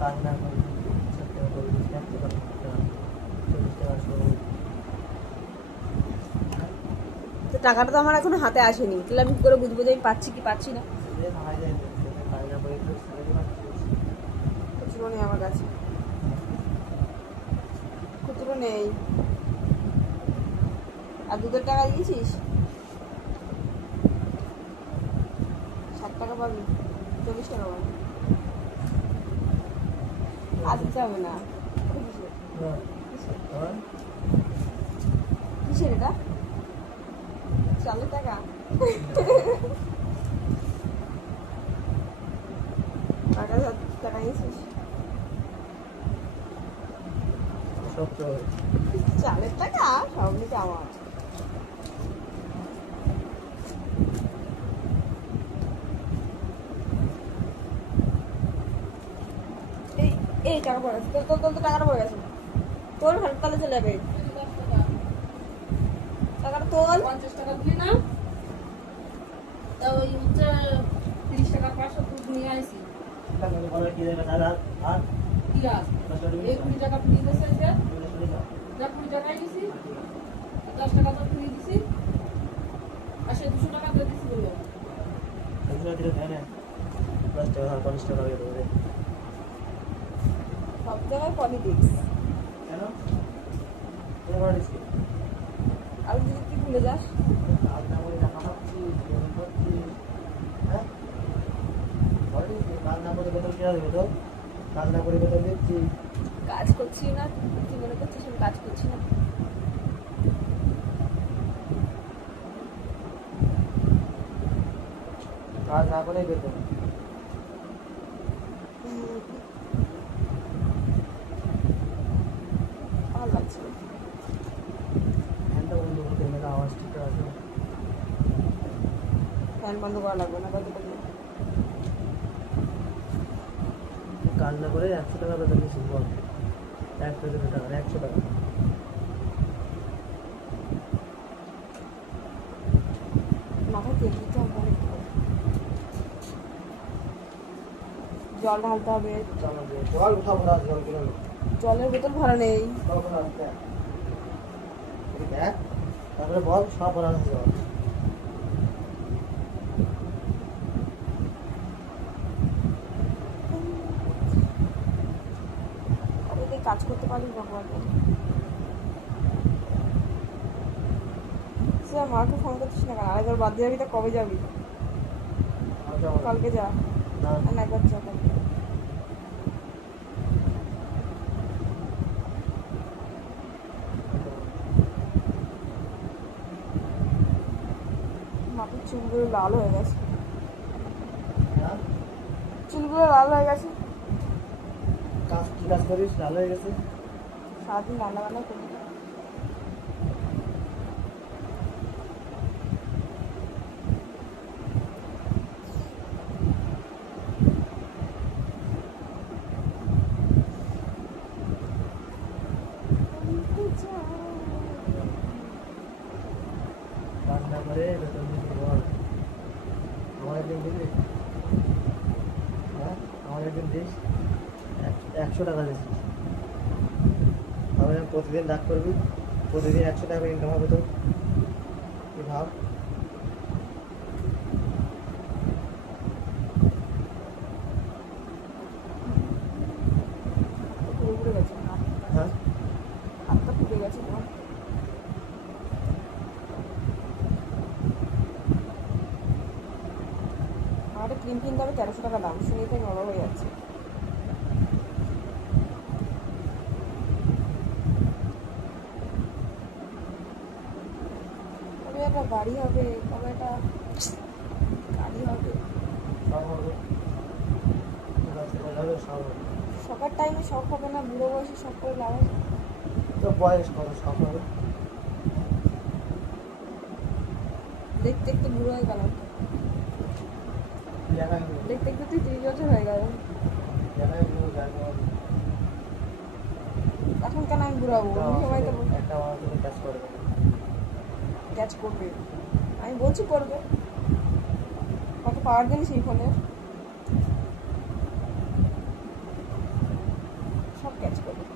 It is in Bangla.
কাজ না করে 50 টাকা করে 100 টাকা 40 টাকা তো টাকাটা তো আমার এখনো হাতে আসেনি, তাহলে আমি কি করে বুঝবো যে আমি পাচ্ছি কি পাচ্ছি না? খুচরো নেই আমার কাছে, খুচরো নেই। আর দুধের টাকা দিয়েছিস? 60 টাকা পাবি, 40 টাকা পাবি। আর দিতে হবে না। কিসের এটা? চালের টাকা? টাকা নিয়েছিস? চালের টাকা সব নিচে আমার। এই টাকা পড়ে গেছে, তোর তোর তো টাকাটা পড়ে গেছে, তোর হাসপাতালে চলে যাবে টাকাটা। তোর 50 টাকা দিলি না, তা ওই হচ্ছে 30 টাকা 500 দুধ নিয়ে আসি। কিরা এই 20 টাকা ফ্রি দিয়েছে, যা 20 টাকাই দিছি, 10 টাকা তো ফ্রি দিছি, আর সে 200 টাকা দিয়ে দিছি বললো। সব জায়গায় পলিটিক্স। আর যদি কি ভুলে যাস? কাজ করছি না, তুই মনে করছিস আমি কাজ করছি না? কাজ না করে বেতন ভালো লাগছে না। ফ্যানটা বন্ধ করতে গেলে আওয়াজ ঠিক আছে। ফ্যান বন্ধ করা লাগবে না, কত টাকা? কাজ না করে 100 টাকা বেতন নিয়েছি বল, 1 টাকা 100 টাকা। মাথা তেল দিতে হবে, জল ঢালতে হবে। জল উঠা ভরা জল কিলো জলের বোতল ভরা নেই। দেখ তারপরে বল সব ভরা আছে জল। কবে থেকে কাজ করতে পারি ভগবান। মাকে ফোন করছিস না কেন? আরেকবার বাদ দিয়ে যাবি তো? কবে যাবি? কালকে যা না না, একবার যা কালকে। মাথার চুলগুলো লাল হয়ে গেছে, চুলগুলো লাল হয়ে গেছে। কাজ কি কাজ করিস লাল হয়ে গেছে? সারাদিন রান্না বান্না করি। কাজ না করে বেতন দিবি বল। আমার একদিন দিবি? হ্যাঁ আমার একদিন দিস, 100 টাকা দিস। তাহলে প্রতিদিন ডাক করবি, প্রতিদিন 100 টাকা ইনকাম হবে তো। কি ভাব? পুড়ে গেছে হ্যাঁ হাতটা, পুড়ে গেছে তোমার। আমার ক্রিম কিনতে হবে 1300 টাকা দাম, শুনেই তো আমি অবাক হয়ে যাচ্ছে। কবে একটা গাড়ি হবে, কবে একটা গাড়ি হবে। সব হবে, সব হবে। সকার টাইমে শখ হবে না? বুড়ো বয়সে শখ করে লাভ আছে? তো বয়স কত সব হবে? দেখতে দেখতে বুড়ো হয়ে গেল, দেখতে দেখতে তুই 30 বছর হয়ে গেল। এখন কেন আমি বুড়াবো? ওই সময় তো একটা আমার কাজ করবে, ক্যাচ করবে। আমি বলছি করবে। কত পাওয়ার দিন সেই ফোনের? ক্যাচ করবে।